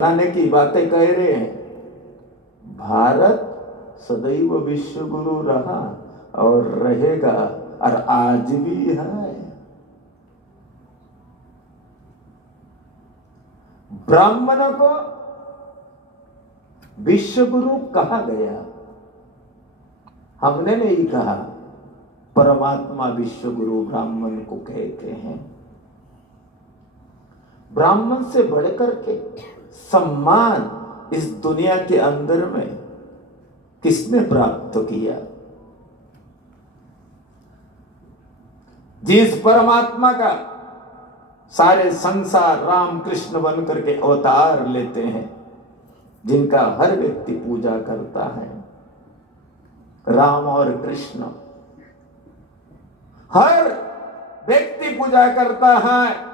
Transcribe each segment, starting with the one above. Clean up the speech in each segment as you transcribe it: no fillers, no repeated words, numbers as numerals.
बनाने की बातें कह रहे हैं। भारत सदैव विश्व गुरु रहा और रहेगा और आज भी है। ब्राह्मणों को विश्व गुरु कहा गया, हमने नहीं कहा। परमात्मा विश्व गुरु ब्राह्मण को कहते हैं। ब्राह्मण से बढ़कर के सम्मान इस दुनिया के अंदर में किसने प्राप्त किया? जिस परमात्मा का सारे संसार राम कृष्ण बन करके अवतार लेते हैं, जिनका हर व्यक्ति पूजा करता है, राम और कृष्ण हर व्यक्ति पूजा करता है।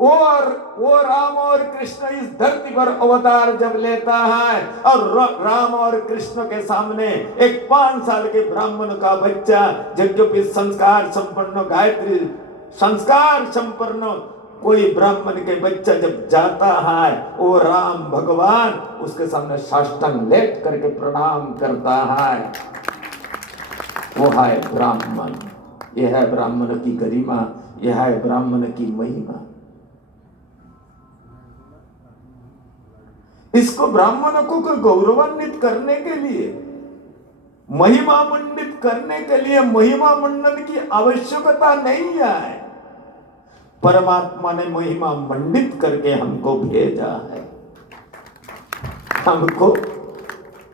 और वो राम और कृष्ण इस धरती पर अवतार जब लेता है और राम और कृष्ण के सामने एक 5 साल के ब्राह्मण का बच्चा, यज्ञोपवीत संस्कार संपन्न गायत्री संस्कार संपन्न कोई ब्राह्मण के बच्चा जब जाता है, वो राम भगवान उसके सामने साष्टांग लेट करके प्रणाम करता है। वो है ब्राह्मण। यह है ब्राह्मण की गरिमा, यह है ब्राह्मण की महिमा। इसको ब्राह्मणों को गौरवान्वित करने के लिए, महिमा मंडित करने के लिए महिमा मंडन की आवश्यकता नहीं है। परमात्मा ने महिमा मंडित करके हमको भेजा है। हमको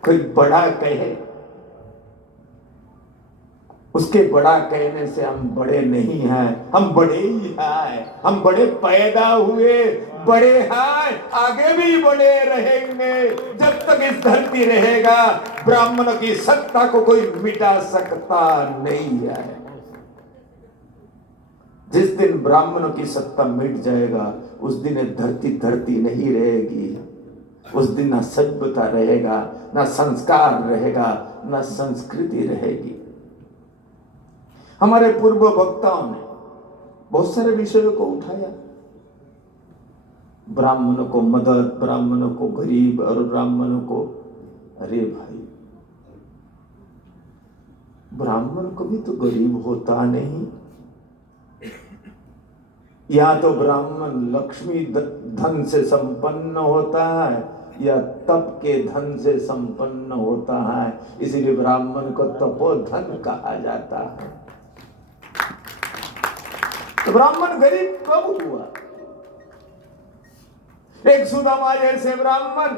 कोई बड़ा कहे, उसके बड़ा कहने से हम बड़े नहीं हैं, हम बड़े ही हैं। हम बड़े पैदा हुए, बड़े हैं, आगे भी बड़े रहेंगे। जब तक इस धरती रहेगा, ब्राह्मण की सत्ता को कोई मिटा सकता नहीं है। जिस दिन ब्राह्मणों की सत्ता मिट जाएगा, उस दिन धरती धरती नहीं रहेगी। उस दिन ना सभ्यता रहेगा, ना संस्कार रहेगा, ना संस्कृति रहेगी। हमारे पूर्व वक्ताओं ने बहुत सारे विषयों को उठाया। ब्राह्मणों को मदद, ब्राह्मणों को गरीब और ब्राह्मणों को, अरे भाई, ब्राह्मण को भी तो गरीब होता नहीं। या तो ब्राह्मण लक्ष्मी धन से संपन्न होता है या तप के धन से संपन्न होता है, इसलिए ब्राह्मण को तपोधन कहा जाता है। तो ब्राह्मण गरीब कब हुआ? एक सुदामा जैसे ब्राह्मण,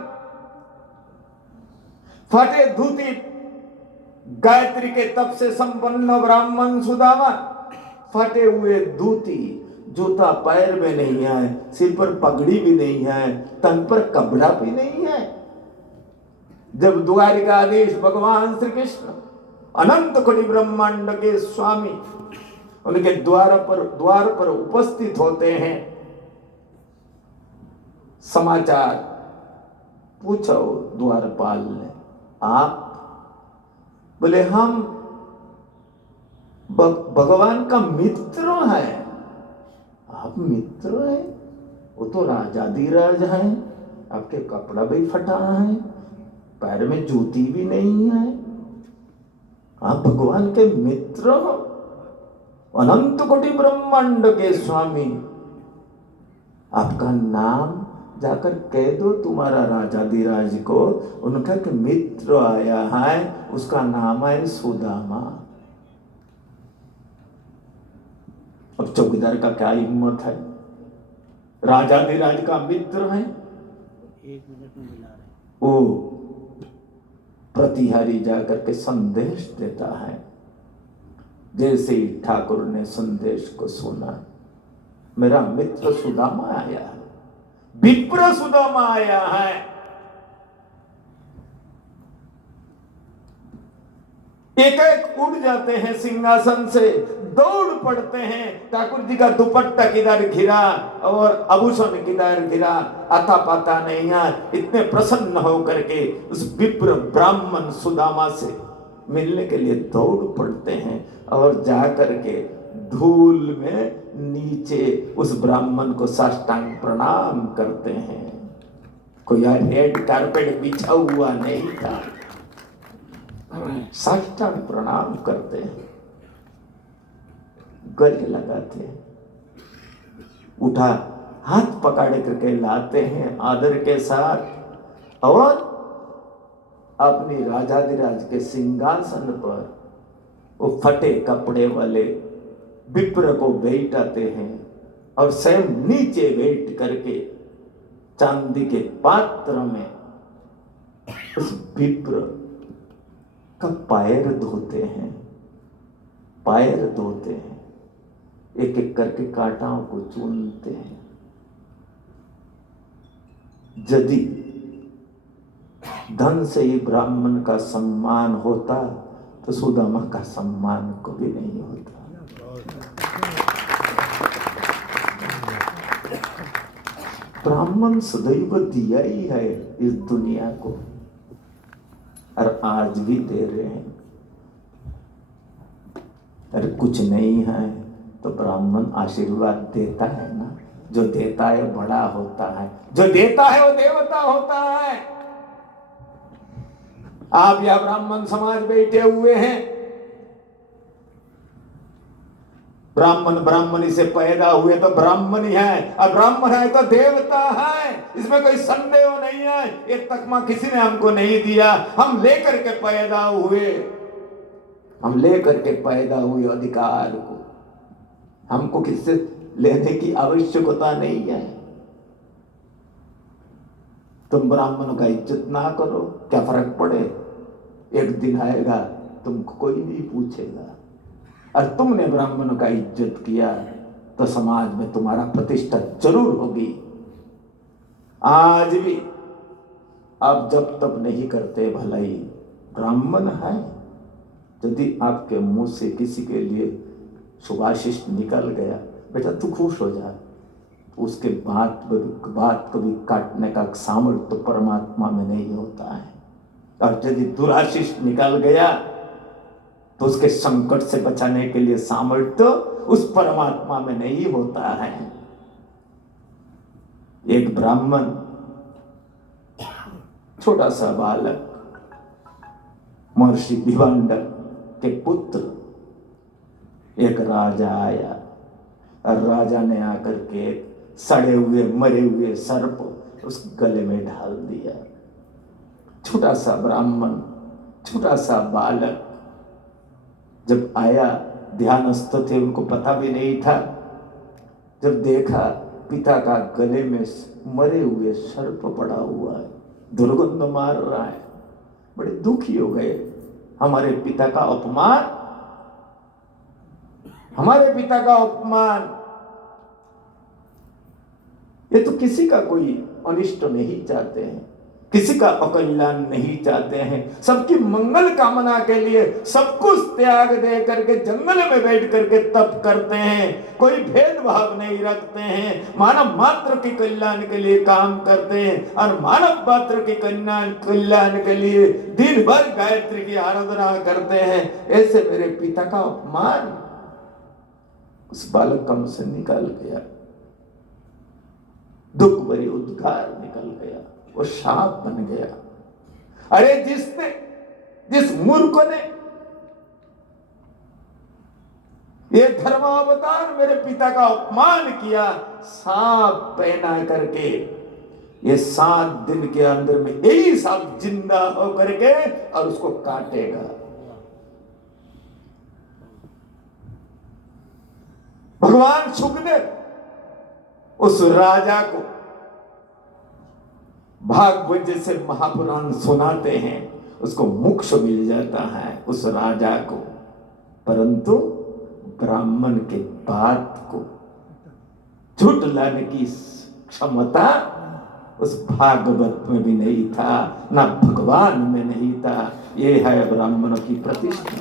फटे धोती गायत्री के तप से संपन्न ब्राह्मण सुदामा, फटे हुए धोती, जूता पैर में नहीं है, सिर पर पगड़ी भी नहीं है, तन पर कपड़ा भी नहीं है। जब द्वारिकाधीश भगवान श्री कृष्ण अनंत कोटि ब्रह्मांड के स्वामी उनके द्वार पर उपस्थित होते हैं, समाचार पूछो द्वारपाल ने, आप? बोले हम भगवान का मित्र है। आप मित्र हैं? वो तो राजाधिराज हैं, आपके कपड़ा भी फटा है, पैर में जूती भी नहीं है, आप भगवान के मित्र हो? अनंत कोटि ब्रह्मांड के स्वामी, आपका नाम जाकर कह दो तुम्हारा राजाधिराज को, उनका के मित्र आया है, उसका नाम है सुदामा। अब चौकीदार का क्या हिम्मत है? राजाधिराज का मित्र है। 1 मिनट में मिला रहे। वो प्रतिहारी जाकर के संदेश देता है। जैसे ही ठाकुर ने संदेश को सुना, मेरा मित्र सुदामा आया है, विप्र सुदामा आया है। एक एक उड़ जाते हैं सिंहासन से, दौड़ पड़ते हैं। ठाकुर जी का दुपट्टा किधर घिरा और आभूषण किधर घिरा, आता पाता नहीं है। इतने प्रसन्न होकर के उस विप्र ब्राह्मण सुदामा से मिलने के लिए दौड़ पड़ते हैं और जाकर के धूल में नीचे उस ब्राह्मण को साष्टांग प्रणाम करते हैं। कोई रेड कारपेट बिछा हुआ नहीं था। साष्टांग प्रणाम करते हैं, गले लगाते हैं, उठा हाथ पकड़ करके लाते हैं आदर के साथ, और अपनी राजाधिराज के सिंहासन पर वो फटे कपड़े वाले विप्र को बैठाते हैं, और स्वयं नीचे बैठ करके चांदी के पात्र में उस विप्र का पैर धोते हैं, पैर धोते हैं, एक एक करके कांटाओं को चूनते हैं। यदि धन से ही ब्राह्मण का सम्मान होता तो सुदामा का सम्मान कभी नहीं होता। ब्राह्मण सदैव दिया ही है इस दुनिया को, और आज भी दे रहे हैं। अरे कुछ नहीं है तो ब्राह्मण आशीर्वाद देता है ना, जो देता है बड़ा होता है, जो देता है वो देवता होता है। आप या ब्राह्मण समाज बैठे हुए हैं, ब्राह्मण ब्राह्मणी से पैदा हुए तो ब्राह्मण ही है, और ब्राह्मण है तो देवता है, इसमें कोई संदेह नहीं है। एक तकमा किसी ने हमको नहीं दिया, हम लेकर के पैदा हुए, हम लेकर के पैदा हुए अधिकार को, हमको किससे लेने की आवश्यकता नहीं है। तुम ब्राह्मणों का इज्जत ना करो, क्या फर्क पड़े, एक दिन आएगा तुमको कोई नहीं पूछेगा। और तुमने ब्राह्मणों का इज्जत किया तो समाज में तुम्हारा प्रतिष्ठा जरूर होगी। आज भी आप जब तब नहीं करते भलाई, ब्राह्मण है, यदि आपके मुंह से किसी के लिए शुभाशिष निकल गया, बेटा तू खुश हो जा, उसके बात कभी काटने का सामर्थ्य तो परमात्मा में नहीं होता है। और यदि दुराशिष निकल गया तो उसके संकट से बचाने के लिए सामर्थ्य उस परमात्मा में नहीं होता है। एक ब्राह्मण, छोटा सा बालक, महर्षि भिवांडक के पुत्र, एक राजा आया, और राजा ने आकर के सड़े हुए मरे हुए सर्प उस गले में डाल दिया। छोटा सा ब्राह्मण, छोटा सा बालक जब आया, ध्यानस्थ थे, उनको पता भी नहीं था, जब देखा पिता का गले में मरे हुए सर्प पड़ा हुआ है, दुर्गंध मार रहा है, बड़े दुखी हो गए। हमारे पिता का अपमान, हमारे पिता का अपमान, ये तो किसी का कोई अनिष्ट नहीं चाहते हैं, किसी का अकल्याण नहीं चाहते हैं, सबकी मंगल कामना के लिए सब कुछ त्याग दे करके जंगल में बैठ करके तप करते हैं, कोई भेदभाव नहीं रखते हैं, मानव मात्र के कल्याण के लिए काम करते हैं, और मानव मात्र के कल्याण के लिए दिन भर गायत्री की आराधना करते हैं। ऐसे मेरे पिता का अपमान उस बालक का मुझसे निकल गया, दुख भरी उद्गार निकल गया, वो शाप बन गया। अरे जिस मूर्ख ने ये धर्मावतार मेरे पिता का अपमान किया, सांप पहना करके, ये 7 दिन के अंदर में यही सांप जिंदा हो करके और उसको काटेगा। भगवान सुखदेव उस राजा को भागवत जैसे महापुराण सुनाते हैं, उसको मोक्ष मिल जाता है उस राजा को, परंतु ब्राह्मण के बात को झुठलाने की क्षमता उस भागवत में भी नहीं था, ना भगवान में नहीं था। ये है ब्राह्मणों की प्रतिष्ठा,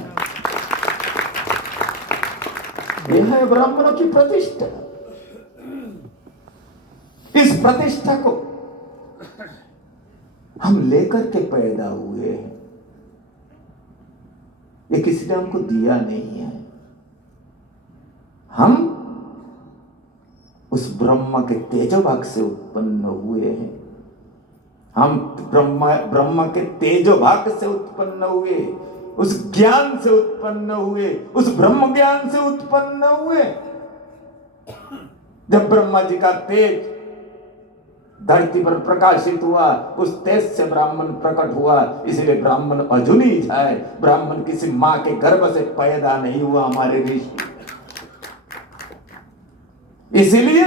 ये है ब्राह्मणों की प्रतिष्ठा। इस प्रतिष्ठा को हम लेकर के पैदा हुए हैं, ये किसी ने हमको दिया नहीं है। हम उस ब्रह्म के तेजोभाग से उत्पन्न हुए हैं। हम ब्रह्म के तेजो भाग से उत्पन्न हुए, उस ज्ञान से उत्पन्न हुए, उस ब्रह्म ज्ञान से उत्पन्न हुए। जब ब्रह्मा जी का तेज धरती पर प्रकाशित हुआ, उस तेज से ब्राह्मण प्रकट हुआ। इसलिए ब्राह्मण अजुनीज है, ब्राह्मण किसी मां के गर्भ से पैदा नहीं हुआ हमारे ऋषि। इसीलिए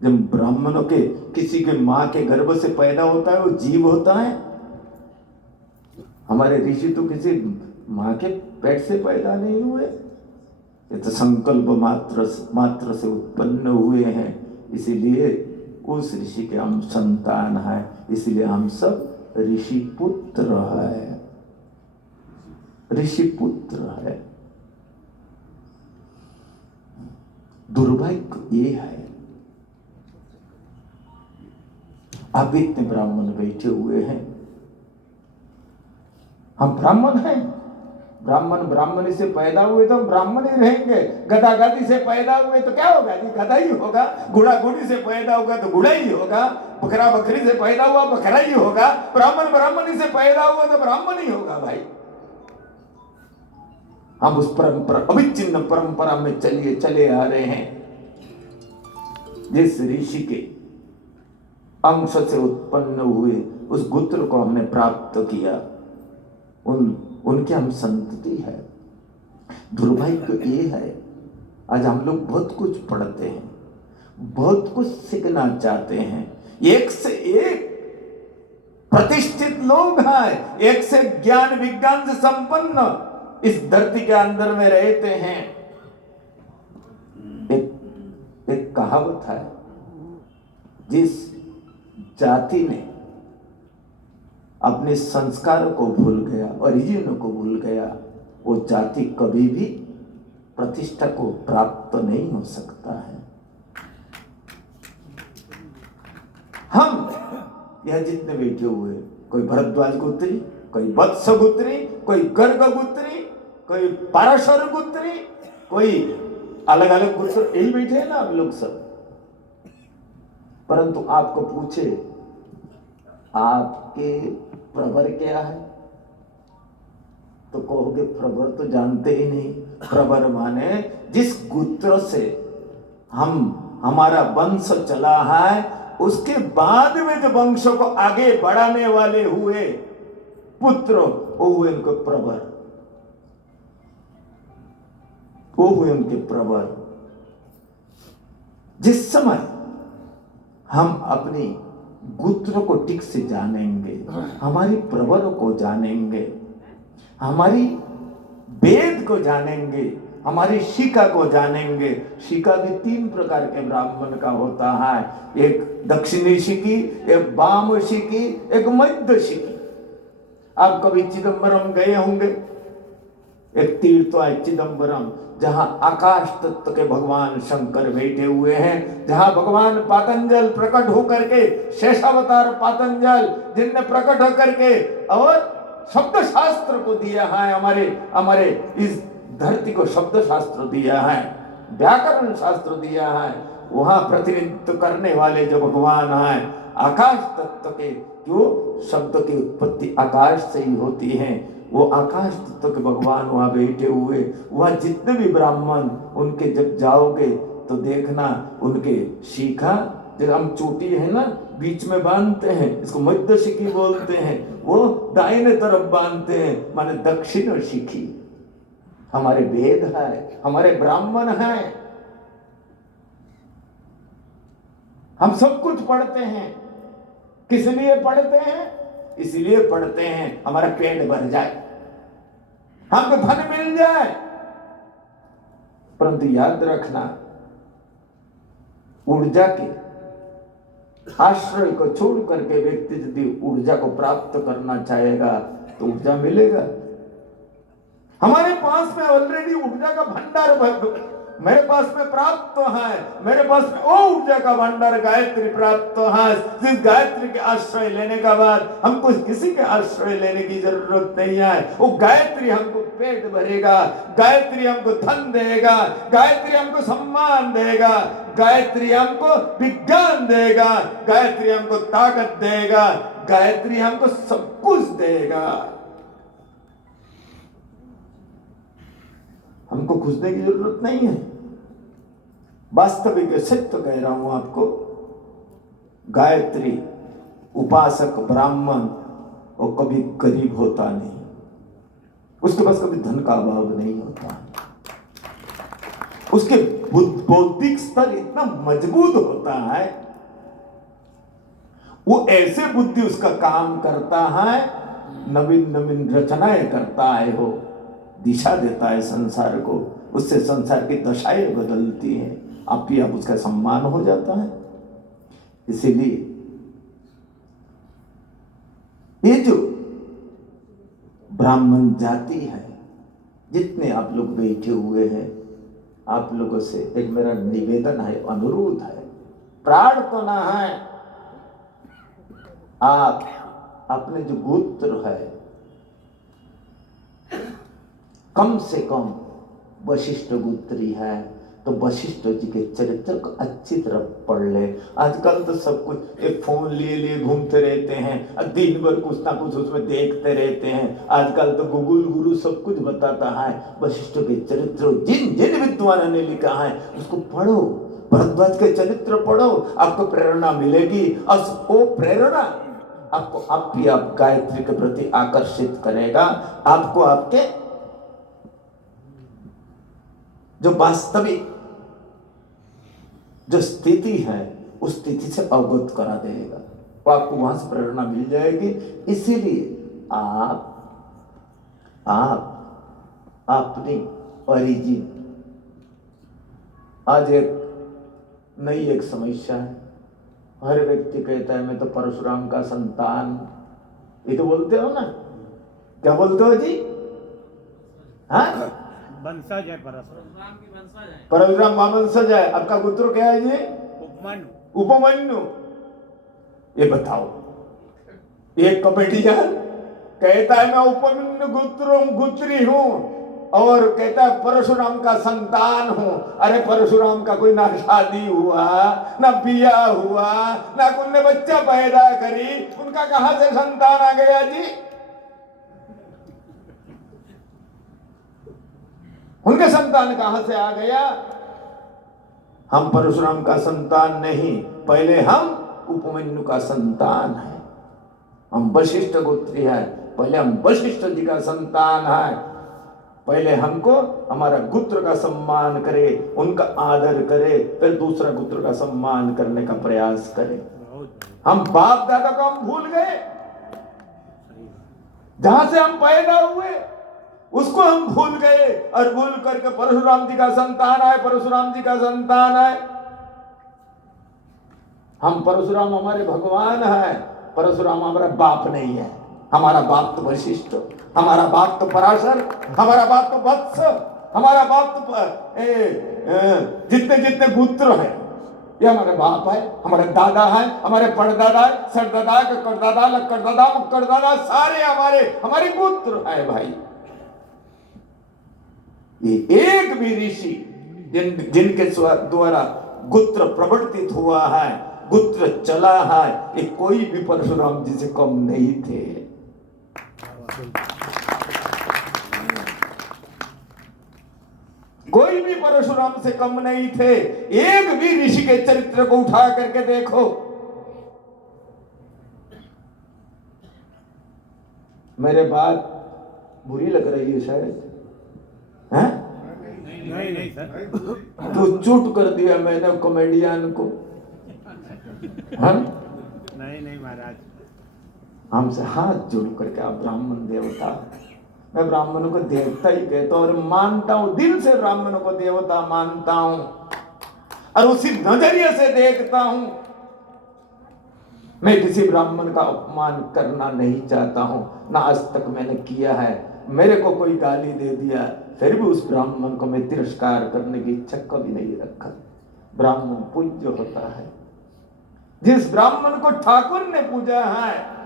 जब ब्राह्मणों के किसी के मां के गर्भ से पैदा होता है वो जीव होता है। हमारे ऋषि तो किसी मां के पेट से पैदा नहीं हुए, ये तो संकल्प मात्र से उत्पन्न हुए हैं। इसीलिए उस ऋषि के हम संतान हैं, इसलिए हम सब ऋषि पुत्र है, ऋषि पुत्र है। दुर्भाग्य ये है अब इतने ब्राह्मण बैठे हुए हैं, हम ब्राह्मण हैं, ब्राह्मणी से पैदा हुए तो हम ब्राह्मण ही रहेंगे। गधा गधी से पैदा हुए तो क्या होगा जी, गधा ही होगा। घोड़ा घोड़ी से पैदा होगा तो घोड़ा ही होगा। बकरा बकरी से पैदा हुआ बकरा ही होगा। ब्राह्मण ब्राह्मणी से पैदा हुआ तो ब्राह्मण ही होगा भाई। हम उस परंपरा, अविच्छिन्न परंपरा में चले आ रहे हैं। जिस ऋषि के अंश से उत्पन्न हुए उस गुत्र को हमने प्राप्त किया, उनके हम संतति है। दुर्भाग्य ये है आज हम लोग बहुत कुछ पढ़ते हैं, बहुत कुछ सीखना चाहते हैं, एक से एक प्रतिष्ठित लोग हैं, एक से ज्ञान विज्ञान से संपन्न इस धरती के अंदर में रहते हैं। एक कहावत है, जिस जाति ने अपने संस्कार को भूल गया, ओरिजिन को भूल गया, वो जाति कभी भी प्रतिष्ठा को प्राप्त नहीं हो सकता है। हम यह जितने बैठे हुए, कोई भरद्वाज गोत्री, कोई वत्स गोत्री, कोई गर्ग गोत्री, कोई पाराशर गोत्री, कोई अलग अलग गोत्र, यही बैठे हैं ना आप लोग सब। परंतु आपको पूछे आपके प्रवर क्या है तो कहोगे प्रवर तो जानते ही नहीं। प्रवर माने जिस गोत्र से हमारा वंश चला है, उसके बाद में जो वंशों को आगे बढ़ाने वाले हुए पुत्र, वो हुए उनके प्रवर, वो हुए उनके प्रवर। जिस समय हम अपनी गोत्र को ठीक से जानेंगे, हमारी प्रवर को जानेंगे, हमारी वेद को जानेंगे, हमारी शिखा को जानेंगे। शिखा भी 3 प्रकार के ब्राह्मण का होता है, एक दक्षिणी शिखी, एक वाम शिखी, एक मध्य शिखी। आप कभी चिदंबरम गए होंगे, एक तीर्थ है चिदंबरम, जहां आकाश तत्व के भगवान शंकर बैठे हुए हैं, जहां भगवान पातंजल प्रकट होकर के, शेषावतार पातंजल जिनने प्रकट होकर के और शब्द शास्त्र को दिया है, हमारे इस धरती को शब्द शास्त्र दिया है, व्याकरण शास्त्र दिया है। वहां प्रतिनिधित्व करने वाले जो भगवान हैं आकाश तत्व के, जो शब्द की उत्पत्ति आकाश से ही होती है, वो आकाश तत्व के भगवान वहां बैठे हुए। वहां जितने भी ब्राह्मण, उनके जब जाओगे तो देखना उनके शिखा, जो हम चोटी है ना बीच में बांधते हैं, इसको मध्य शिखी बोलते हैं, वो दाहिने तरफ बांधते हैं, माने दक्षिण शिखी। हमारे वेद है, हमारे ब्राह्मण हैं, हम सब कुछ पढ़ते हैं। किस लिए पढ़ते हैं? इसलिए पढ़ते हैं हमारा पेट भर जाए, हमको धन मिल जाए। परंतु याद रखना, ऊर्जा के आश्रय को छोड़ करके व्यक्ति यदि ऊर्जा को प्राप्त करना चाहेगा तो ऊर्जा मिलेगा। हमारे पास में ऑलरेडी ऊर्जा का भंडार मेरे पास में प्राप्त तो है, मेरे पास में वो ऊर्जा का भंडार गायत्री प्राप्त तो है, जिस गायत्री के आश्रय लेने का बाद हमको किसी के आश्रय लेने की जरूरत नहीं है। वो गायत्री हमको पेट भरेगा, गायत्री हमको धन देगा, गायत्री हमको सम्मान देगा, गायत्री हमको विज्ञान देगा, गायत्री हमको ताकत देगा, गायत्री हमको सब कुछ देगा। हमको खोजने की जरूरत नहीं है। वास्तविक सत्य कह रहा हूं आपको, गायत्री उपासक ब्राह्मण और कभी गरीब होता नहीं, उसके पास कभी धन का अभाव नहीं होता, उसके बौद्धिक स्तर इतना मजबूत होता है, वो ऐसे बुद्धि उसका काम करता है, नवीन नवीन रचनाएं करता है, वो दिशा देता है संसार को, उससे संसार की दशाएं बदलती हैं, आप ही आप उसका सम्मान हो जाता है। इसीलिए ये जो ब्राह्मण जाति है, जितने आप लोग बैठे हुए हैं, आप लोगों से एक मेरा निवेदन है, अनुरोध है, प्रार्थना है, आप अपने जो गोत्र है कम से कम वशिष्ठ गोत्री है तो वशिष्ठ जी के चरित्र को अच्छी तरह पढ़ ले। आजकल तो सब कुछ एक फोन लिए लिए घूमते रहते हैं, दिन भर कुछ ना कुछ उसमें देखते रहते हैं। आजकल तो गूगल गुरु सब कुछ बताता है। वशिष्ठ के चरित्र जिन जिन विद्वानों ने लिखा है उसको पढ़ो, भरद्वाज के चरित्र पढ़ो, आपको प्रेरणा मिलेगी और वो प्रेरणा आपको आप भी आप गायत्री के प्रति आकर्षित करेगा, आपको आपके जो वास्तविक जो स्थिति है उस स्थिति से अवगत करा देगा, वो आपको वहां से प्रेरणा मिल जाएगी। इसीलिए आप अपनी ओरिजिन, आज एक नई एक समस्या है, हर व्यक्ति कहता है मैं तो परशुराम का संतान, ये तो बोलते हो ना, क्या बोलते हो जी? हाँ, वंशज है परशुराम की वंशज है, परशुराम वंशज है। आपका गोत्र क्या है जी? उपमन्यु। उपमन्यु। ये बताओ, एक कॉमेडियन कहता है मैं उपमन्यु गोत्री हूं और कहता है परशुराम का संतान हूं। अरे परशुराम का कोई ना शादी हुआ, ना बिया हुआ, ना उनने बच्चा पैदा करी, उनका कहां से संतान आ गया जी? उनके संतान कहां से आ गया? हम परशुराम का संतान नहीं, पहले हम उपमन्यु का संतान है। हम वशिष्ठ गोत्री है, पहले हम वशिष्ठ जी का संतान है। पहले हमको हमारा गोत्र का सम्मान करे, उनका आदर करे, फिर दूसरा गोत्र का सम्मान करने का प्रयास करे। हम बाप दादा को हम भूल गए, जहां से हम पैदा हुए उसको हम भूल गए और भूल करके परशुराम जी का संतान है, परशुराम जी का संतान है। हम परशुराम हमारे भगवान है, परशुराम हमारा बाप नहीं है। हमारा बाप तो वशिष्ठ, हमारा बाप तो पराशर, हमारा बाप तो वत्स, हमारा बाप तो जितने जितने गोत्र हैं ये हमारे बाप है, हमारे दादा है, हमारे परदादा है, सरदादा, कक्कड़दादा, लक्कड़दादा, मुक्कड़दादा, सारे हमारे गोत्र है भाई। ये एक भी ऋषि जिनके द्वारा गोत्र प्रवर्तित हुआ है, गोत्र चला है, ये कोई भी परशुराम जी से कम नहीं थे। कोई भी परशुराम से कम नहीं थे। एक भी ऋषि के चरित्र को उठा करके देखो। मेरे बात बुरी लग रही है शायद, हैं? नहीं सर, तो चूट कर दिया मैंने कॉमेडियन को। हाँ? नहीं महाराज, हमसे हाथ जोड़ करके आप ब्राह्मण देवता, मैं ब्राह्मणों को देवता ही कहता हूं और मानता हूं, दिल से ब्राह्मणों को देवता मानता हूं और उसी नजरिए से देखता हूं। मैं किसी ब्राह्मण का अपमान करना नहीं चाहता हूं, ना आज तक मैंने किया है, मेरे को कोई गाली दे दिया, फिर भी उस ब्राह्मण को मैं तिरस्कार करने की इच्छा कभी नहीं रखा। ब्राह्मण पूज्य होता है। जिस ब्राह्मण को ठाकुर ने पूजा है,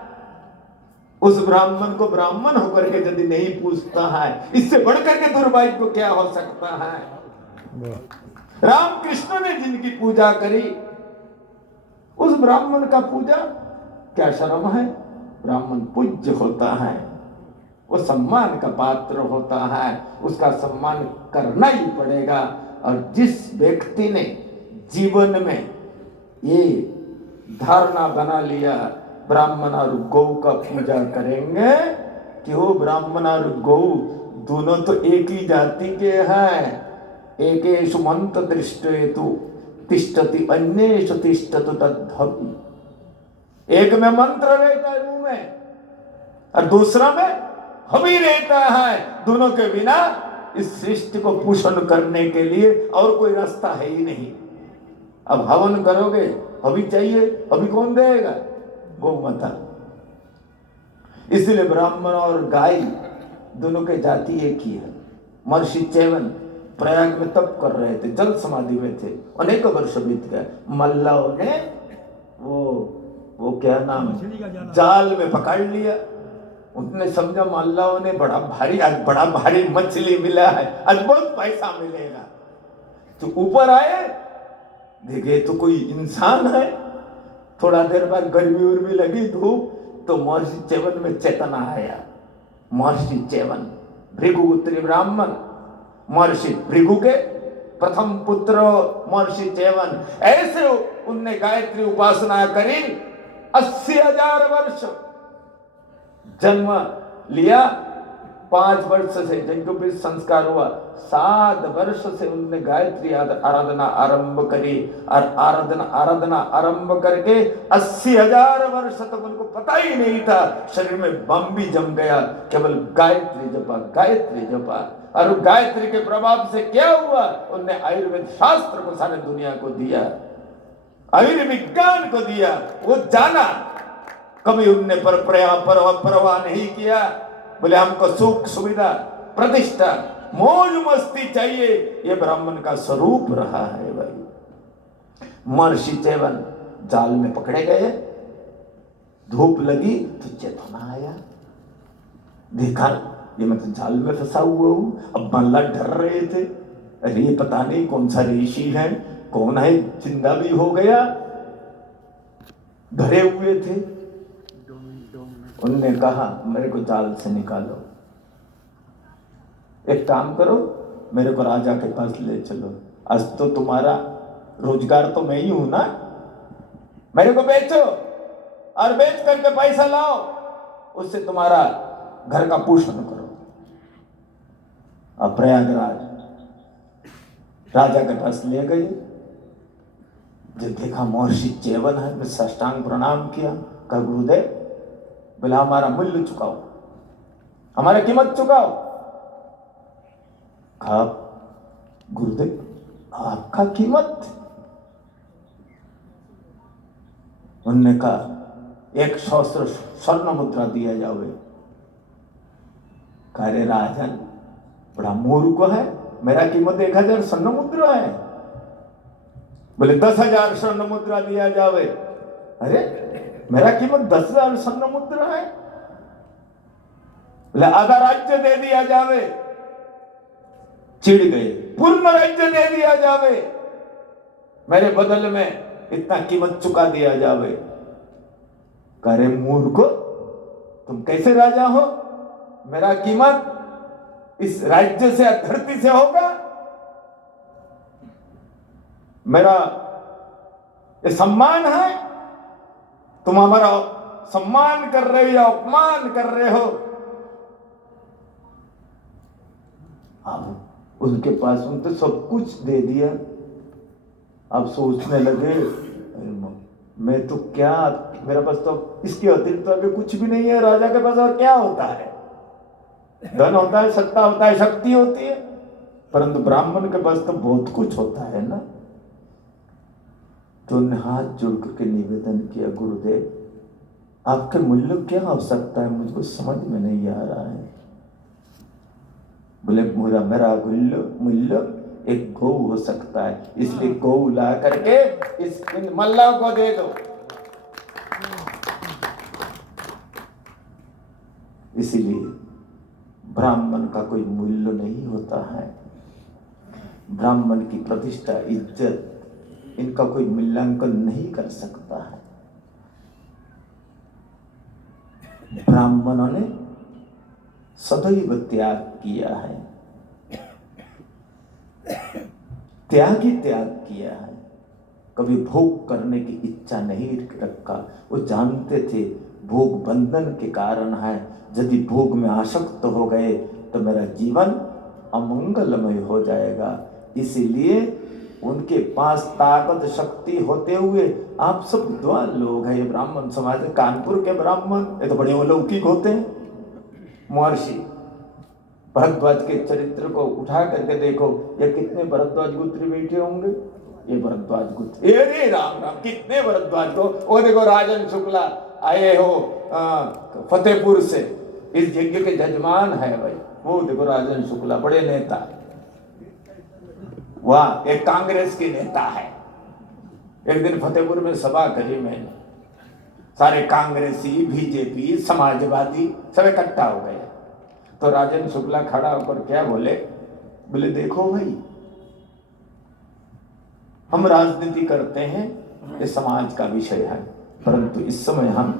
उस ब्राह्मण को ब्राह्मण होकर के यदि नहीं पूछता है, इससे बढ़कर के दुर्भाग्य को क्या हो सकता है। रामकृष्ण ने जिनकी पूजा करी, उस ब्राह्मण का पूजा क्या शर्म है। ब्राह्मण पूज्य होता है, वो सम्मान का पात्र होता है, उसका सम्मान करना ही पड़ेगा। और जिस व्यक्ति ने जीवन में ये धारणा बना लिया ब्राह्मण और गौ का पूजा करेंगे, कि वो ब्राह्मण और गौ दोनों तो एक ही जाति के हैं। एकेषु मंत्र दृष्टेतु तिष्ठति अन्येषु तिष्ठतु तद्धवि। एक में मंत्र रहता है मुंह में, और दूसरा में हवि रहता है। दोनों के बिना इस सृष्टि को पोषण करने के लिए और कोई रास्ता है ही नहीं। अब हवन करोगे, हवि चाहिए, हवि कौन देगा? गौमाता। इसलिए ब्राह्मण और गाय दोनों के जाति एक ही है। महर्षि चैवन प्रयाग में तप कर रहे थे, जल समाधि में थे, अनेकों वर्ष बीत गए। मल्लाओं ने वो क्या नाम, जाल में पकड़ लिया। उनने समझा मल्लाओं ने आज बड़ा भारी मछली मिला है, आज बहुत पैसा मिलेगा। तो ऊपर आए, देखे तो कोई इंसान है। थोड़ा देर बाद गर्मी उर्मी लगी, धूप, तो महर्षि चैवन में चेतना आया। महर्षि चैवन भृगुपुत्री ब्राह्मण, महर्षि भृगु के प्रथम पुत्र महर्षि चैवन। ऐसे उनने गायत्री उपासना करी, 80,000 वर्ष जन्म लिया। 5 वर्ष से यज्ञोपवीत संस्कार हुआ, 7 वर्ष से उनने गायत्री आराधना आरंभ करी। और आराधना आरंभ करके 80,000 वर्ष तक उनको पता ही नहीं था, शरीर में बम भी जम गया, केवल गायत्री जपा, गायत्री जपा। और गायत्री के प्रभाव से क्या हुआ, उनने आयुर्वेद शास्त्र को सारे दुनिया को दिया, आयुर्विज्ञान को दिया। वो जाना, कभी उनने परवाह नहीं किया। बोले हमको सुख सुविधा प्रतिष्ठा मौज मस्ती चाहिए, ये ब्राह्मण का स्वरूप रहा है भाई। महर्षि चैवन जाल में पकड़े गए, धूप लगी तो चेतना आया, देखा ये मैं तो जाल में फंसा हुआ हूं। अब मल्ला डर रहे थे, अरे ये पता नहीं कौन सा ऋषि है, कौन है, जिंदा भी हो गया, धरे हुए थे। उनने कहा मेरे को जाल से निकालो, एक काम करो मेरे को राजा के पास ले चलो, आज तो तुम्हारा रोजगार तो मैं ही हूं ना, मेरे को बेचो और बेच करके पैसा लाओ, उससे तुम्हारा घर का पोषण करो। अब प्रयागराज राजा के पास ले गए, जब देखा महर्षि चैवन है, मैं साष्टांग प्रणाम किया, कहा गुरुदेव, बोला हमारा मूल्य चुकाओ, हमारा कीमत चुकाओ। कहा गुरुदेव आपका कीमत? उन्होंने कहा 1 सहस्त्र स्वर्ण मुद्रा दिया जावे। कहा रे राजन बड़ा मूर्ख है, मेरा कीमत 1,000 स्वर्ण मुद्रा है। बोले 10,000 स्वर्ण मुद्रा दिया जावे। अरे मेरा कीमत 10,000 स्वर्ण मुद्रा है। बोले आधा राज्य दे दिया जावे। चिढ़ गए, पूर्ण राज्य दे दिया जावे, मेरे बदल में इतना कीमत चुका दिया जावे। कह रहे मूर्खो, तुम कैसे राजा हो? मेरा कीमत इस राज्य से धरती से होगा? मेरा ये सम्मान है, तुम हमारा सम्मान कर रहे हो या अपमान कर रहे हो? अब उनके पास उनने सब कुछ दे दिया। अब सोचने लगे मैं तो क्या, मेरे पास तो इसके अतिरिक्त तो अभी कुछ भी नहीं है। राजा के पास और क्या होता है? धन होता है, सत्ता होता है, शक्ति होती है, परंतु ब्राह्मण के पास तो बहुत कुछ होता है ना। तो उन्हें हाथ जोड़ करके निवेदन किया, गुरुदेव आपके मूल्य क्या आवश्यकता है, मुझको समझ में नहीं आ रहा है। बोले मेरा मूल्य एक गौ हो सकता है, इसलिए गौ ला करके इन मल्लाह को दे दो। इसीलिए ब्राह्मण का कोई मूल्य नहीं होता है। ब्राह्मण की प्रतिष्ठा, इज्जत, इनका कोई मूल्यांकन नहीं कर सकता है। ब्राह्मणों ने सदैव त्याग किया है, त्याग ही त्याग किया है, कभी भोग करने की इच्छा नहीं रखा। वो जानते थे भोग बंधन के कारण है, यदि भोग में आसक्त हो गए तो मेरा जीवन अमंगलमय हो जाएगा। इसीलिए उनके पास ताकत शक्ति होते हुए, आप सब विद्वान लोग हैं, ये ब्राह्मण समाज, कानपुर के ब्राह्मण ये तो बड़े अलौकिक होते हैं। महर्षि भरद्वाज के चरित्र को उठा करके देखो, ये कितने भरद्वाज गुत्री बैठे होंगे, ये भरद्वाज गुत्री, अरे राम राम, कितने भरद्वाज को। वो देखो राजन शुक्ला आए हो फतेहपुर से, इस यज्ञ के जजमान है भाई, वो देखो राजन शुक्ला, बड़े नेता, वाह, एक कांग्रेस के नेता है। एक दिन फतेहपुर में सभा करी मैंने, सारे कांग्रेसी, बीजेपी, समाजवादी सब इकट्ठा हो गए। तो राजन शुक्ला खड़ा होकर क्या बोले, बोले देखो भाई, हम राजनीति करते हैं, ये समाज का विषय है, परंतु इस समय हम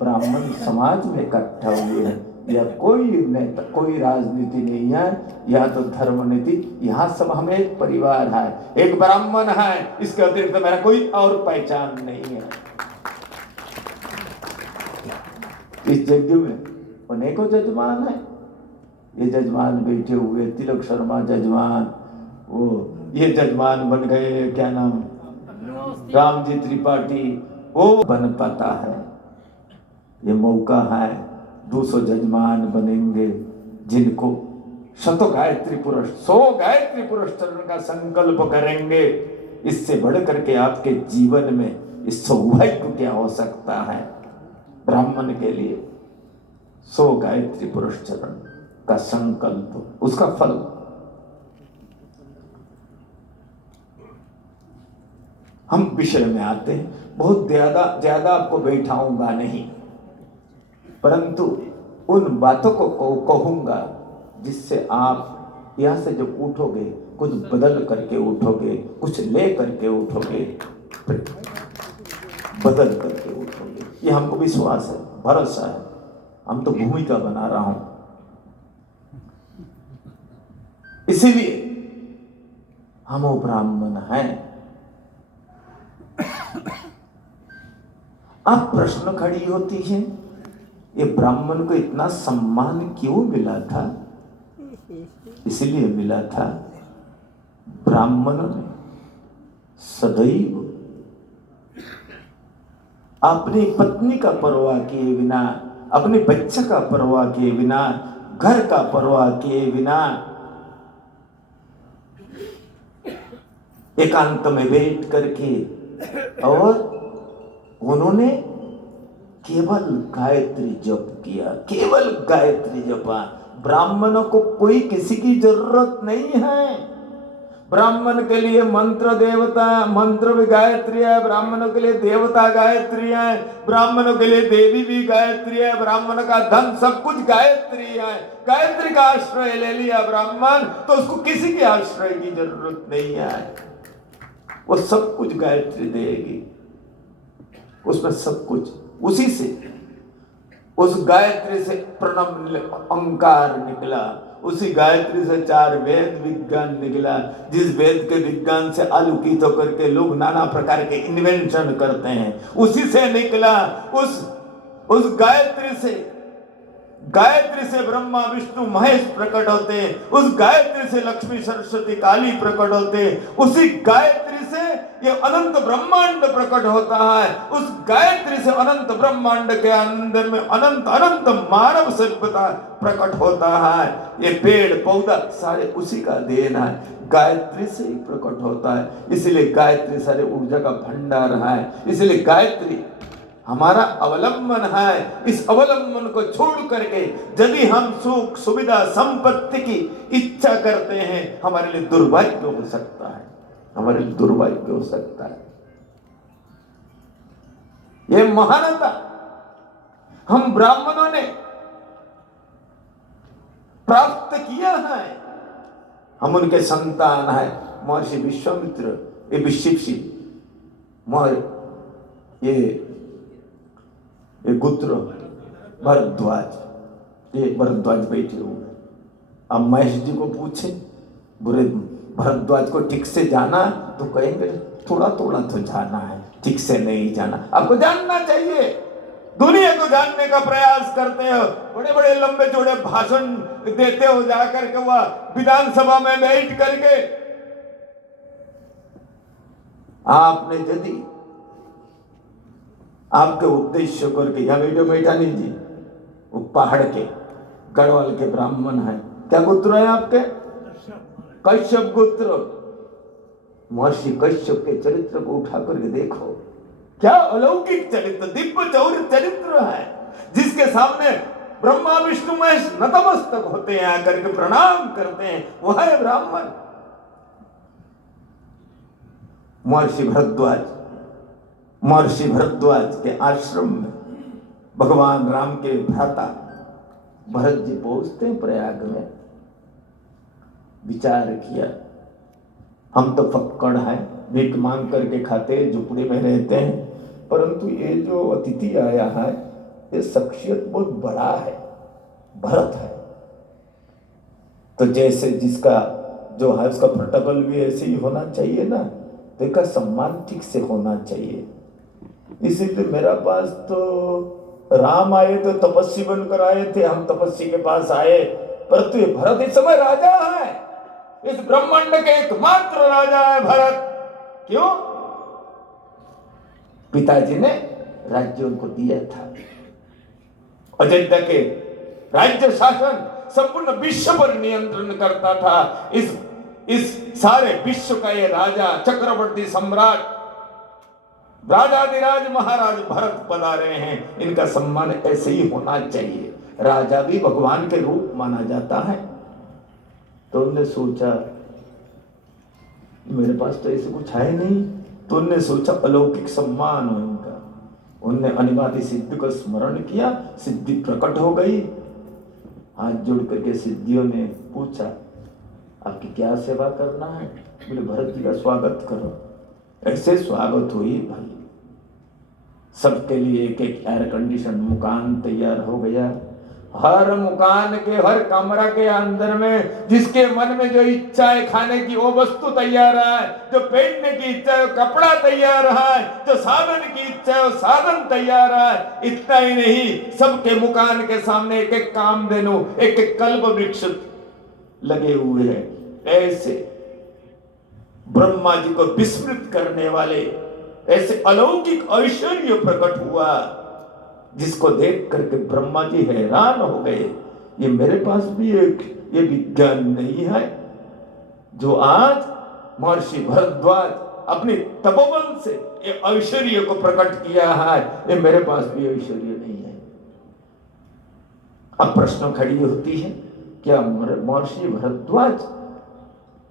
ब्राह्मण समाज में इकट्ठा हुए हैं। या कोई नेता, कोई राजनीति नहीं है, या तो धर्म नीति, यहाँ सब हम एक परिवार है, एक ब्राह्मण है, इसके अतिरिक्त तो मेरा कोई और पहचान नहीं है। इस यज्ञ में अनेकों जजमान है, ये जजमान बैठे हुए, तिलक शर्मा जजमान, वो ये जजमान बन गए, क्या नाम, रामजी त्रिपाठी, वो बन पाता है। ये मौका है, 200 जजमान बनेंगे, जिनको 100 गायत्री पुरुष, 100 गायत्री पुरुष चरण का संकल्प करेंगे। इससे बढ़ करके आपके जीवन में इस सौभाग्य क्या हो सकता है। ब्राह्मण के लिए 100 गायत्री पुरुष चरण का संकल्प, उसका फल। हम विषय में आते हैं, बहुत ज्यादा आपको बैठाऊंगा नहीं, परंतु उन बातों को कहूंगा जिससे आप यहां से जब उठोगे कुछ बदल करके उठोगे, कुछ ले करके उठोगे, बदल करके उठोगे। ये हमको विश्वास है, भरोसा है। हम तो भूमिका बना रहा हूं, इसीलिए हम वो ब्राह्मण हैं। अब प्रश्न खड़ी होती है, ये ब्राह्मण को इतना सम्मान क्यों मिला था? इसलिए मिला था, ब्राह्मणों ने सदैव अपनी पत्नी का परवाह किए बिना, अपने बच्चे का परवाह किए बिना, घर का परवाह किए बिना एकांत में बैठ करके, और उन्होंने केवल गायत्री जप किया, केवल गायत्री जपा। ब्राह्मणों को कोई किसी की जरूरत नहीं है। ब्राह्मण के लिए मंत्र देवता, मंत्र भी गायत्री है, ब्राह्मणों के लिए देवता गायत्री है, ब्राह्मणों के लिए देवी भी गायत्री है, ब्राह्मण का धन सब कुछ गायत्री है। गायत्री का आश्रय ले लिया ब्राह्मण तो उसको किसी के आश्रय की जरूरत नहीं है, वो सब कुछ गायत्री देगी, उसमें सब कुछ उसी से, उस गायत्री से प्रणव अंकार निकला, उसी गायत्री से 4 वेद विज्ञान निकला, जिस वेद के विज्ञान से आलोकित होकर के लोग नाना प्रकार के इन्वेंशन करते हैं, उसी से निकला। उस गायत्री से ब्रह्मा विष्णु महेश प्रकट होते हैं, उस गायत्री से लक्ष्मी सरस्वती काली प्रकट होते हैं, उसी गायत्री से ये अनंत ब्रह्मांड प्रकट होता है, उस गायत्री से अनंत ब्रह्मांड के अंदर में अनंत अनंत मानव सभ्यता प्रकट होता है। ये पेड़ पौधा सारे उसी का देन है, गायत्री से ही प्रकट होता है। इसलिए गायत्री सारे ऊर्जा का भंडार है, इसलिए गायत्री हमारा अवलंबन है। इस अवलंबन को छोड़ करके यदि हम सुख सुविधा संपत्ति की इच्छा करते हैं, हमारे लिए दुर्भाग्य हो सकता है, हमारे लिए दुर्भाग्य हो सकता है। यह महानता हम ब्राह्मणों ने प्राप्त किया है, हम उनके संतान है। महर्षि विश्वामित्र, ये विशिष्टि, ये गुत्र भरद्वाज, ये भरद्वाज बैठे हुए। अब महेश जी को पूछे, बुरे भरद्वाज को ठीक से जाना, तो कहेंगे थोड़ा थोड़ा तो जाना है, ठीक से नहीं जाना। आपको जानना चाहिए, दुनिया को जानने का प्रयास करते हो, बड़े बड़े लंबे चौड़े भाषण देते हो, जाकर के वह विधानसभा में बैठ करके। आपने यदि आपके उद्देश्य करके, या वीडियो मैठानी जी वो पहाड़ के गढ़वाल के ब्राह्मण है, क्या गोत्र है आपके? कश्यप गोत्र। महर्षि कश्यप के चरित्र को उठा करके देखो, क्या अलौकिक चरित्र, दिव्य चरित्र है, जिसके सामने ब्रह्मा विष्णु महेश नतमस्तक होते हैं, आकर के प्रणाम करते हैं, वह है ब्राह्मण। महर्षि भरद्वाज के आश्रम में भगवान राम के भ्राता भरत जी पहुंचते हैं प्रयाग में। विचार किया, हम तो फक्कड़ हैं, भीख मांग करके खाते, झुपड़ी में रहते हैं, परंतु ये जो अतिथि आया है, ये शख्सियत बहुत बड़ा है, भरत है। तो जैसे जिसका जो है उसका प्रोटोकॉल भी ऐसे ही होना चाहिए ना, तो इसका सम्मान ठीक से होना चाहिए। इसीलिए मेरा पास तो राम आए तो तपस्वी बनकर आए थे, हम तपस्वी के पास आए, परंतु ये भरत इस समय राजा है, इस ब्रह्मांड के एकमात्र राजा है भरत। क्यों? पिताजी ने राज्य उनको दिया था, अयोध्या के राज्य शासन संपूर्ण विश्व पर नियंत्रण करता था। इस सारे विश्व का ये राजा, चक्रवर्ती सम्राट, राजाधिराज महाराज भरत पधारे हैं, इनका सम्मान ऐसे ही होना चाहिए। राजा भी भगवान के रूप माना जाता है। तो उन्होंने सोचा, मेरे पास तो ऐसे कुछ है नहीं, तो उन्होंने सोचा अलौकिक सम्मान हो इनका। उनने अनिवार्य सिद्धि को स्मरण किया, सिद्धि प्रकट हो गई। हाथ जोड़ करके सिद्धियों ने पूछा, आपकी क्या सेवा करना है? बोले भरत जी का स्वागत करो। ऐसे स्वागत हुई भाई, सबके लिए एक एक एयर कंडीशन मकान तैयार हो गया। हर मकान के, हर कमरा के अंदर में जिसके मन में जो इच्छा है खाने की, वो वस्तु तैयार है। जो पहनने की इच्छा है, कपड़ा तैयार है। जो साधन की इच्छा है, वो साधन तैयार है। इतना ही नहीं, सबके मकान के सामने एक एक कामधेनु, एक एक कल्प वृक्ष लगे हुए हैं। ऐसे ब्रह्मा जी को विस्मृत करने वाले ऐसे अलौकिक ऐश्वर्य प्रकट हुआ, जिसको देख करके ब्रह्मा जी हैरान हो गए। ये मेरे पास भी एक ये विज्ञान नहीं है जो आज महर्षि भरद्वाज अपने तपोबल से ये ऐश्वर्य को प्रकट किया है। ये मेरे पास भी ऐश्वर्य नहीं है। अब प्रश्न खड़ी होती है, क्या महर्षि भरद्वाज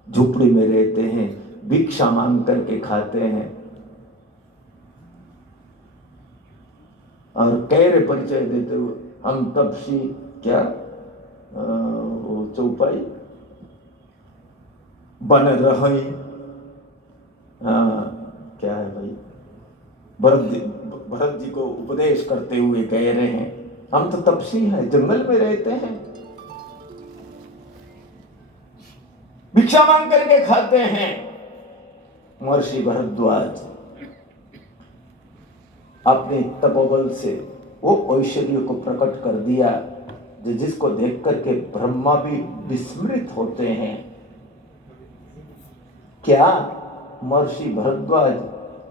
झोपड़ी में रहते हैं, भिक्षा मांग करके खाते हैं, और कैरे परिचय देते हुए हम तपसी, क्या वो चौपाई बन रहे, क्या है भाई, भरत जी को उपदेश करते हुए कह रहे हैं, हम तो तपसी हैं, जंगल में रहते हैं, भिक्षा मांग करके खाते हैं। महर्षि भरद्वाज अपने तपोबल से वो ऐश्वर्य को प्रकट कर दिया, जिसको देख करके ब्रह्मा भी विस्मृत होते हैं। क्या महर्षि भरद्वाज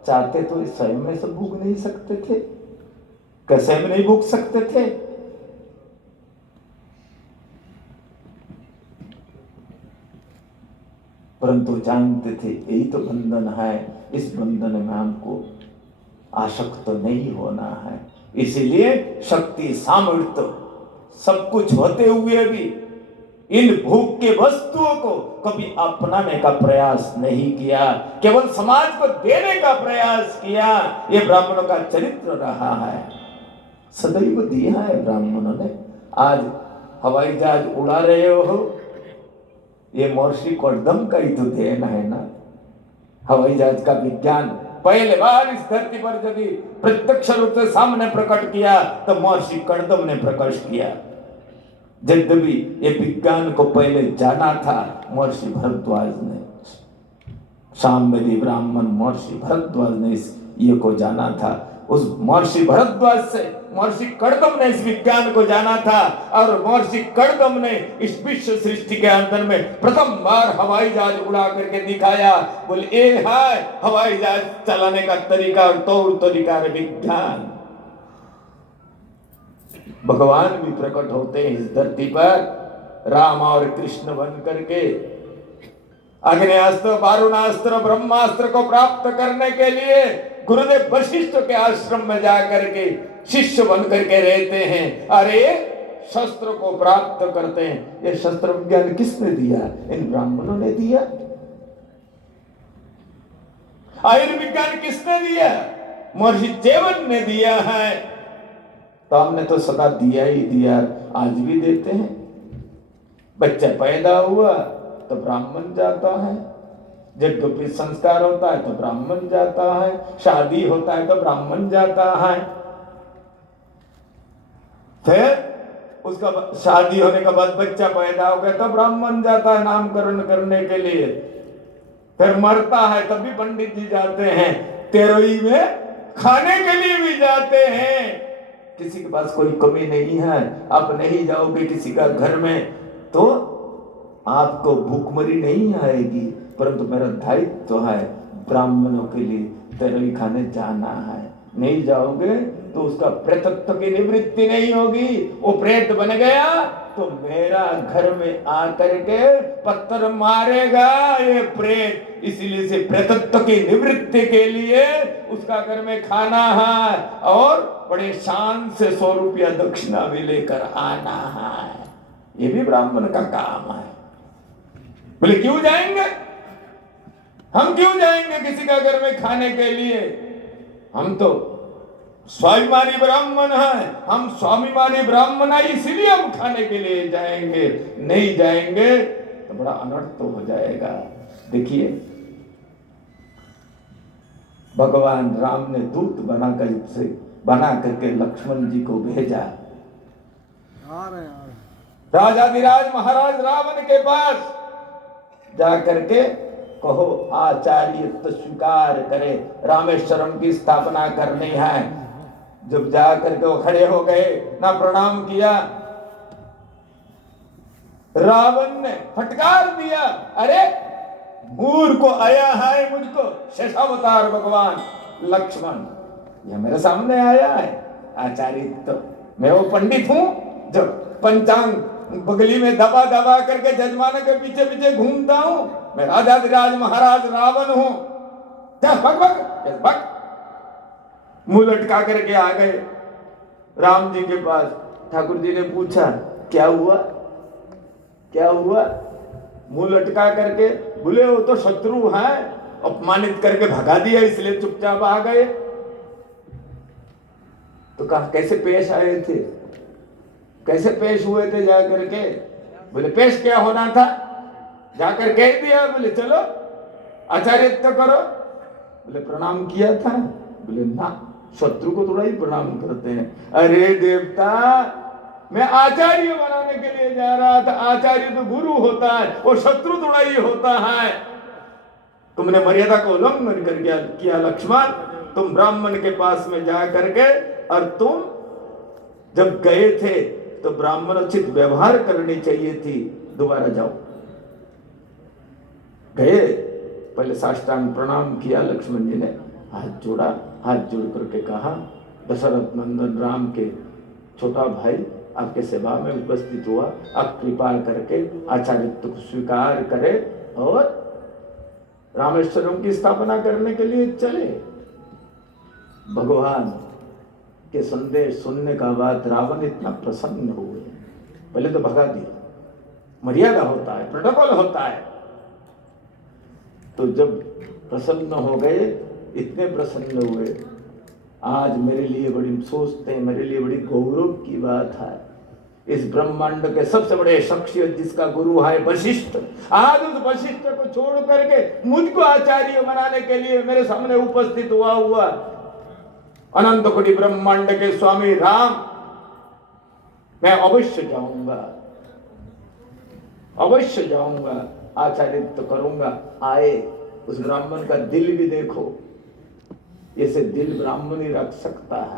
चाहते तो इस स्वयं में से भूख नहीं सकते थे? क्या स्वयं नहीं भूख सकते थे? परंतु जानते थे यही तो बंधन है, इस बंधन में हमको आसक्त नहीं होना है। इसीलिए शक्ति सामर्थ्य सब कुछ होते हुए भी इन भूख के वस्तुओं को कभी अपनाने का प्रयास नहीं किया, केवल समाज को देने का प्रयास किया। ये ब्राह्मणों का चरित्र रहा है, सदैव दिया है ब्राह्मणों ने। आज हवाई जहाज उड़ा रहे हो, ये महर्षि कर्दम का ही तो देन है ना। हवाई जहाज का विज्ञान पहले बार इस धरती पर यदि प्रत्यक्ष रूप से सामने प्रकट किया तो महर्षि कर्दम ने प्रकट किया। यद्यपि ये विज्ञान को पहले जाना था महर्षि भरद्वाज ने, सामवेदी ब्राह्मण महर्षि भरद्वाज ने इस ये को जाना था। उस महर्षि भरद्वाज से महर्षि कर्दम ने इस विज्ञान को जाना था, और महर्षि कर्दम ने इस विश्व सृष्टि के अंदर में प्रथम बार हवाई जहाज उड़ा करके दिखाया। बोले ये है हवाई जहाज चलाने का तरीका और तौर तरीका विज्ञान। भगवान भी प्रकट होते हैं इस धरती पर राम और कृष्ण बन करके। अग्नियास्त्र, वारुणास्त्र, ब्रह्मास्त्र को प्राप्त करने के लिए गुरुदेव वशिष्ठ के आश्रम में जाकर के शिष्य बन करके रहते हैं, अरे शस्त्र को प्राप्त करते हैं। ये शस्त्र विज्ञान किसने दिया? इन ब्राह्मणों ने दिया। आयुर्विज्ञान किसने दिया? महर्षि च्यवन ने दिया है। तो हमने तो सदा दिया ही दिया, आज भी देते हैं। बच्चा पैदा हुआ तो ब्राह्मण जाता है, यज्ञोपवीत संस्कार होता है तो ब्राह्मण जाता है, शादी होता है तो ब्राह्मण जाता है। फिर उसका शादी होने के बाद बच्चा पैदा हो गया तो ब्राह्मण जाता है नामकरण करने के लिए। फिर मरता है तब भी पंडित जी जाते हैं। 13वीं में खाने के लिए भी जाते हैं। किसी के पास कोई कमी नहीं है, आप नहीं जाओगे किसी का घर में तो आपको भूखमरी नहीं आएगी, परंतु मेरा दायित्व तो है ब्राह्मणों के लिए 13वीं खाने जाना है। नहीं जाओगे तो उसका प्रेतत्व की निवृत्ति नहीं होगी, वो प्रेत बन गया तो मेरा घर में आकर के पत्थर मारेगा ये प्रेत। इसीलिए से प्रेतत्व की निवृत्ति के लिए उसका घर में खाना है और बड़े शान से 100 रुपया दक्षिणा भी लेकर आना है। ये भी ब्राह्मण का काम है। बोले क्यों जाएंगे हम, क्यों जाएंगे किसी का घर में खाने के लिए? हम तो स्वाभिमानी ब्राह्मण है, हम स्वाभिमानी ब्राह्मण है, इसीलिए हम खाने के लिए जाएंगे। नहीं जाएंगे तो बड़ा अनर्थ हो जाएगा। देखिए भगवान राम ने दूत बना करके लक्ष्मण जी को भेजा राजाधिराज महाराज रावण के पास जा करके कहो आचार्य तो स्वीकार करे, रामेश्वरम की स्थापना करनी है। जब जा करके वो खड़े हो गए, ना प्रणाम किया, रावण ने फटकार दिया, अरे मूर्ख को आया है मुझको शेषावतार भगवान लक्ष्मण, यह मेरे सामने आया है। आचार्य तो मैं वो पंडित हूं जो पंचांग बगली में दबा दबा करके जजमाने के पीछे पीछे घूमता हूं। मैं राजाधिराज महाराज रावण हूं। भग मुंह लटका करके आ गए राम जी के पास। ठाकुर जी ने पूछा क्या हुआ क्या हुआ? मुंह लटका करके बोले वो तो शत्रु है, अपमानित करके भगा दिया इसलिए चुपचाप आ गए। तो कहा कैसे पेश आए थे, कैसे पेश हुए थे? जाकर के बोले पेश क्या होना था, जाकर कह दिया। बोले चलो आचार्यत्व करो। बोले प्रणाम किया था? बोले ना, शत्रु को थोड़ा ही प्रणाम करते हैं। अरे देवता, मैं आचार्य बनाने के लिए जा रहा था। आचार्य तो गुरु होता है, वो शत्रु थोड़ा ही होता है। तुमने मर्यादा को उल्लंघन कर किया लक्ष्मण। तुम ब्राह्मण के पास में जा करके, और तुम जब गए थे तो ब्राह्मणोचित व्यवहार करनी चाहिए थी। दोबारा जाओ। गए, पहले साष्टांग प्रणाम किया लक्ष्मण जी ने, हाथ जोड़ा, हाथ जोड़ करके कहा दशरथ नंदन राम के छोटा भाई आपके सेवा में उपस्थित हुआ, आप कृपा करके आचार्यत्व को स्वीकार करें और रामेश्वरम की स्थापना करने के लिए चले। भगवान के संदेश सुनने का बाद रावण इतना प्रसन्न हुए, पहले तो भगा दिया, मर्यादा होता है, प्रोटोकॉल होता है। तो जब प्रसन्न हो गए, इतने प्रसन्न हुए, आज मेरे लिए बड़ी सोचते हैं, मेरे लिए बड़ी गौरव की बात है, इस ब्रह्मांड के सबसे बड़े शख्सियत जिसका गुरु है वशिष्ठ, आज उस वशिष्ठ को छोड़ करके मुझको आचार्य बनाने के लिए मेरे सामने उपस्थित हुआ अनंत कोटि ब्रह्मांड के स्वामी राम, मैं अवश्य जाऊंगा, आचार्यत्व करूंगा। आए, उस ब्राह्मण का दिल भी देखो, ऐसे दिल ब्राह्मण ही रख सकता है।